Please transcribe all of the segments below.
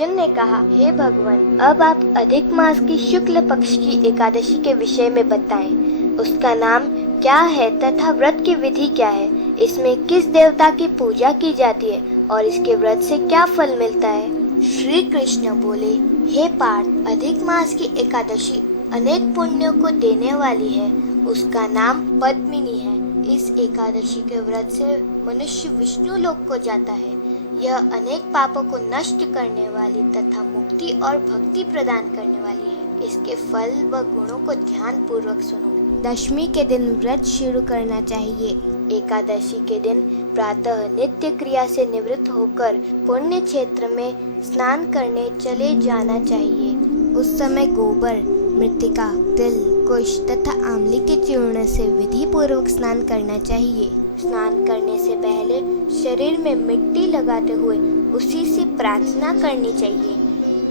अर्जुन ने कहा, हे भगवान, अब आप अधिक मास की शुक्ल पक्ष की एकादशी के विषय में बताएं। उसका नाम क्या है तथा व्रत की विधि क्या है? इसमें किस देवता की पूजा की जाती है और इसके व्रत से क्या फल मिलता है? श्री कृष्ण बोले, हे पार्थ, अधिक मास की एकादशी अनेक पुण्यों को देने वाली है। उसका नाम पद्मिनी है। इस एकादशी के व्रत से मनुष्य विष्णु लोक को जाता है। यह अनेक पापों को नष्ट करने वाली तथा मुक्ति और भक्ति प्रदान करने वाली है। इसके फल व गुणों को ध्यान पूर्वक सुनो। दशमी के दिन व्रत शुरू करना चाहिए। एकादशी के दिन प्रातः नित्य क्रिया से निवृत्त होकर पुण्य क्षेत्र में स्नान करने चले जाना चाहिए। उस समय गोबर, मृतिका, तिल, कुश तथा आंवले के चूर्ण से विधि पूर्वक स्नान करना चाहिए। स्नान करने से पहले शरीर में मिट्टी लगाते हुए उसी से प्रार्थना करनी चाहिए।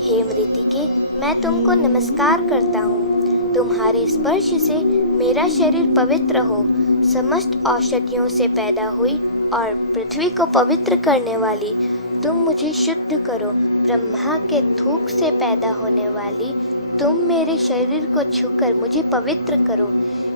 हे मृतिके, मैं तुमको नमस्कार करता हूँ। तुम्हारे स्पर्श से मेरा शरीर पवित्र हो। समस्त औषधियों से पैदा हुई और पृथ्वी को पवित्र करने वाली तुम मुझे शुद्ध करो। ब्रह्मा के थूक से पैदा होने वाली तुम मेरे शरीर को छूकर मुझे पवित्र करो।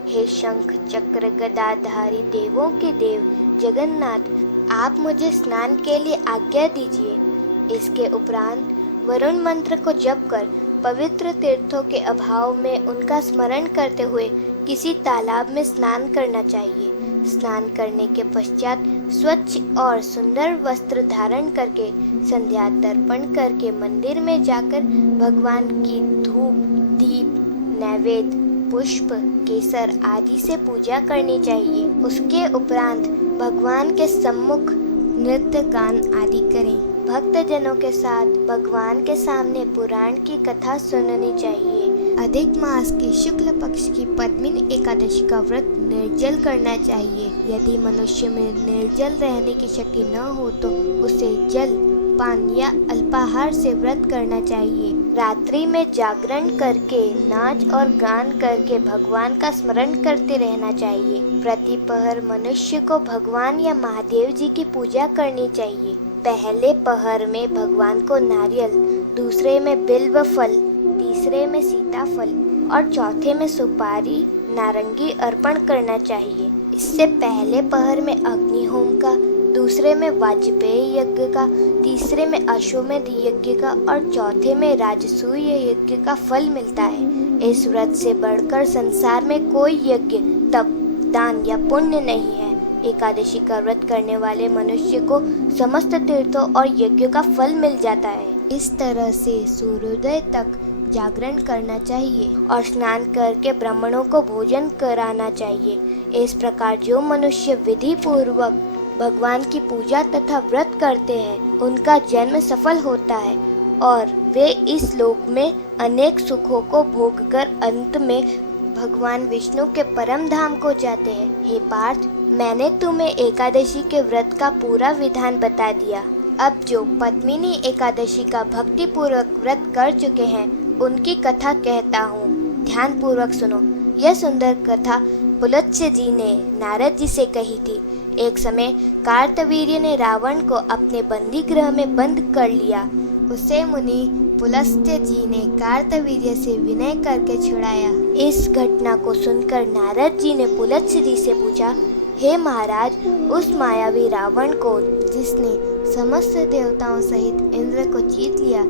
हे शंख चक्र गदाधारी देवों के देव जगन्नाथ, आप मुझे स्नान के लिए आज्ञा दीजिए। इसके उपरांत वरुण मंत्र को जप कर पवित्र तीर्थों के अभाव में उनका स्मरण करते हुए किसी तालाब में स्नान करना चाहिए। स्नान करने के पश्चात स्वच्छ और सुंदर वस्त्र धारण करके संध्या तर्पण करके मंदिर में जाकर भगवान की धूप, दीप, नैवेद्य, पुष्प, केसर आदि से पूजा करनी चाहिए। उसके उपरांत भगवान के सम्मुख नृत्य गान आदि करें। भक्त जनों के साथ भगवान के सामने पुराण की कथा सुननी चाहिए। अधिक मास की शुक्ल पक्ष की पद्मिनी एकादशी का व्रत निर्जल करना चाहिए। यदि मनुष्य में निर्जल रहने की शक्ति न हो तो उसे जल, पान या अल्पाहार से व्रत करना चाहिए। रात्रि में जागरण करके नाच और गान करके भगवान का स्मरण करते रहना चाहिए। प्रतिपहर मनुष्य को भगवान या महादेव जी की पूजा करनी चाहिए। पहले पहर में भगवान को नारियल, दूसरे में बिल्व फल, तीसरे में सीताफल और चौथे में सुपारी, नारंगी अर्पण करना चाहिए। इससे पहले पहर में अग्निहोम का, दूसरे में वाजपेय यज्ञ का, तीसरे में अश्वमेध यज्ञ का और चौथे में राजसूय यज्ञ का फल मिलता है। इस व्रत से बढ़कर संसार में कोई यज्ञ, तप, दान या पुण्य नहीं है। एकादशी का व्रत करने वाले मनुष्य को समस्त तीर्थों और यज्ञों का फल मिल जाता है। इस तरह से सूर्योदय तक जागरण करना चाहिए और स्नान करके ब्राह्मणों को भोजन कराना चाहिए। इस प्रकार जो मनुष्य विधि पूर्वक भगवान की पूजा तथा व्रत करते हैं उनका जन्म सफल होता है और वे इस लोक में अनेक सुखों को भोगकर अंत में भगवान विष्णु के परम धाम को जाते हैं। हे पार्थ, मैंने तुम्हें एकादशी के व्रत का पूरा विधान बता दिया। अब जो पद्मिनी एकादशी का भक्ति पूर्वक व्रत कर चुके हैं उनकी कथा कहता हूँ, ध्यान पूर्वक सुनो। यह सुंदर कथा पुलत्स्य जी ने नारद जी से कही थी। एक समय कार्तवीर्य ने रावण को अपने बंदी गृह में बंद कर लिया। उसे मुनि पुलस्त्य जी ने कार्तवीर्य से विनय करके छुड़ाया। इस घटना को सुनकर नारद जी ने पुलत्स्य जी से पूछा, हे महाराज, उस मायावी रावण को जिसने समस्त देवताओं सहित इंद्र को जीत लिया,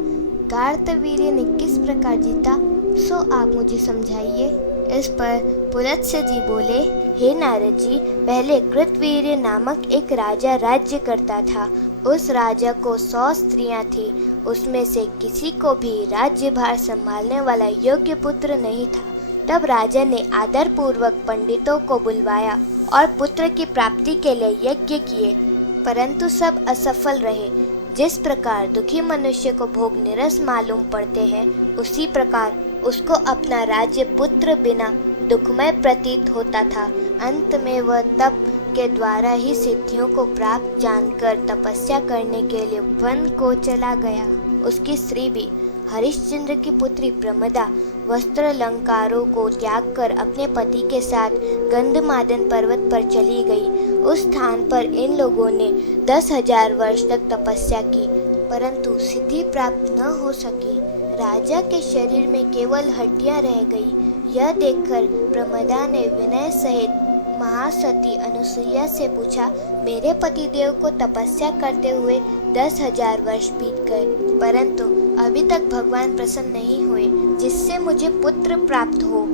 कार्तवीर्य ने किस प्रकार जीता, सो आप मुझे समझाइए। इस पर पुलत्स्य जी बोले, हे नारद जी, पहले कृतवीर्य नामक एक राजा राज्य करता था। उस राजा को 100 स्त्रियां थी। उसमें से किसी को भी राज्यभार संभालने वाला योग्य पुत्र नहीं था। तब राजा ने आदर पूर्वक पंडितों को बुलवाया और पुत्र की प्राप्ति के लिए यज्ञ किए, परंतु सब असफल रहे। जिस प्रकार दुखी मनुष्य को भोग निरस मालूम पड़ते हैं, उसी प्रकार उसको अपना राज्य पुत्र बिना दुखमय प्रतीत होता था। अंत में वह तप के द्वारा ही सिद्धियों को प्राप्त जानकर तपस्या करने के लिए वन को चला गया। उसकी स्त्री भी हरिश्चंद्र की पुत्री प्रमदा वस्त्र अलंकारों को त्याग कर अपने पति के साथ गंधमादन पर्वत पर चली गई। उस स्थान पर इन लोगों ने 10,000 वर्ष तक तपस्या की, परंतु सिद्धि प्राप्त न हो सकी। राजा के शरीर में केवल हड्डियां रह गई। यह देखकर प्रमदा ने विनय सहित महासती अनुसुईया से पूछा, मेरे पतिदेव को तपस्या करते हुए 10,000 वर्ष बीत गए, परंतु अभी तक भगवान प्रसन्न नहीं हुए जिससे मुझे पुत्र प्राप्त हो।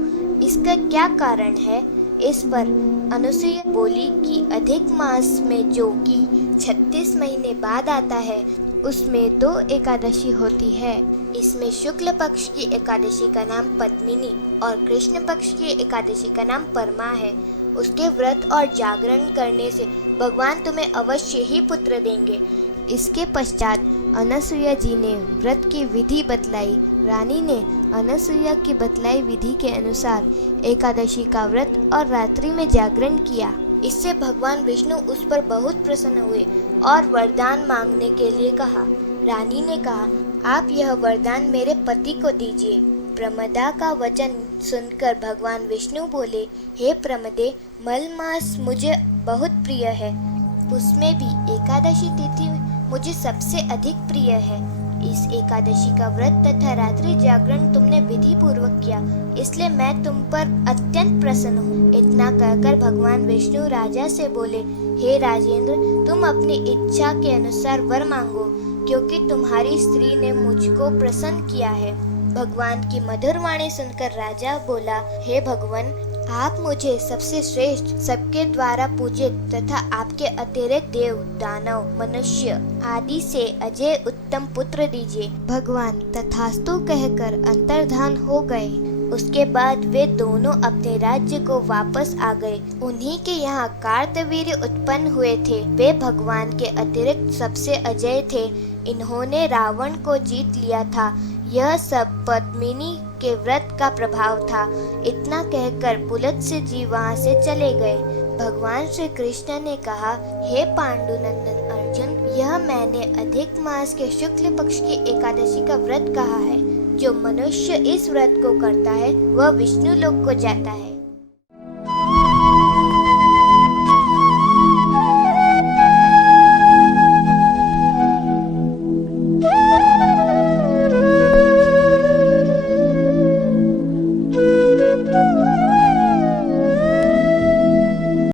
इसका क्या कारण है? इस पर अनुसुईया बोली कि अधिक मास में जो कि 36 महीने बाद आता है, उसमें 2 एकादशी होती है। इसमें शुक्ल पक्ष की एकादशी का नाम पद्मिनी और कृष्ण पक्ष की एकादशी का नाम परमा है। उसके व्रत और जागरण करने से भगवान तुम्हें अवश्य ही पुत्र देंगे। इसके पश्चात अनसुईया जी ने व्रत की विधि बतलाई। रानी ने अनसुईया की बतलाई विधि के अनुसार एकादशी का व्रत और रात्रि में जागरण किया। इससे भगवान विष्णु उस पर बहुत प्रसन्न हुए और वरदान मांगने के लिए कहा। रानी ने कहा, आप यह वरदान मेरे पति को दीजिए। प्रमदा का वचन सुनकर भगवान विष्णु बोले, हे प्रमदे, मल मास मुझे बहुत प्रिय है, उसमें भी एकादशी तिथि मुझे सबसे अधिक प्रिय है। इस एकादशी का व्रत तथा रात्रि जागरण तुमने विधि पूर्वक किया, इसलिए मैं तुम पर अत्यंत प्रसन्न हूँ। इतना कहकर भगवान विष्णु राजा से बोले, हे राजेंद्र, तुम अपनी इच्छा के अनुसार वर मांगो, क्योंकि तुम्हारी स्त्री ने मुझको प्रसन्न किया है। भगवान की मधुर वाणी सुनकर राजा बोला, हे भगवान, आप मुझे सबसे श्रेष्ठ, सबके द्वारा पूजित तथा आपके अतिरिक्त देव, दानव, मनुष्य आदि से अजय उत्तम पुत्र दीजिए। भगवान तथास्तु कहकर अंतर्धान हो गए। उसके बाद वे दोनों अपने राज्य को वापस आ गए। उन्हीं के यहाँ कार्तवीर्य उत्पन्न हुए थे। वे भगवान के अतिरिक्त सबसे अजय थे। इन्होंने रावण को जीत लिया था। यह सब पद्मिनी के व्रत का प्रभाव था। इतना कहकर पुलत्स्य जी वहाँ से चले गए। भगवान श्री कृष्ण ने कहा, हे पांडुनंदन अर्जुन, यह मैंने अधिक मास के शुक्ल पक्ष की एकादशी का व्रत कहा है। जो मनुष्य इस व्रत को करता है वह विष्णु लोक को जाता है।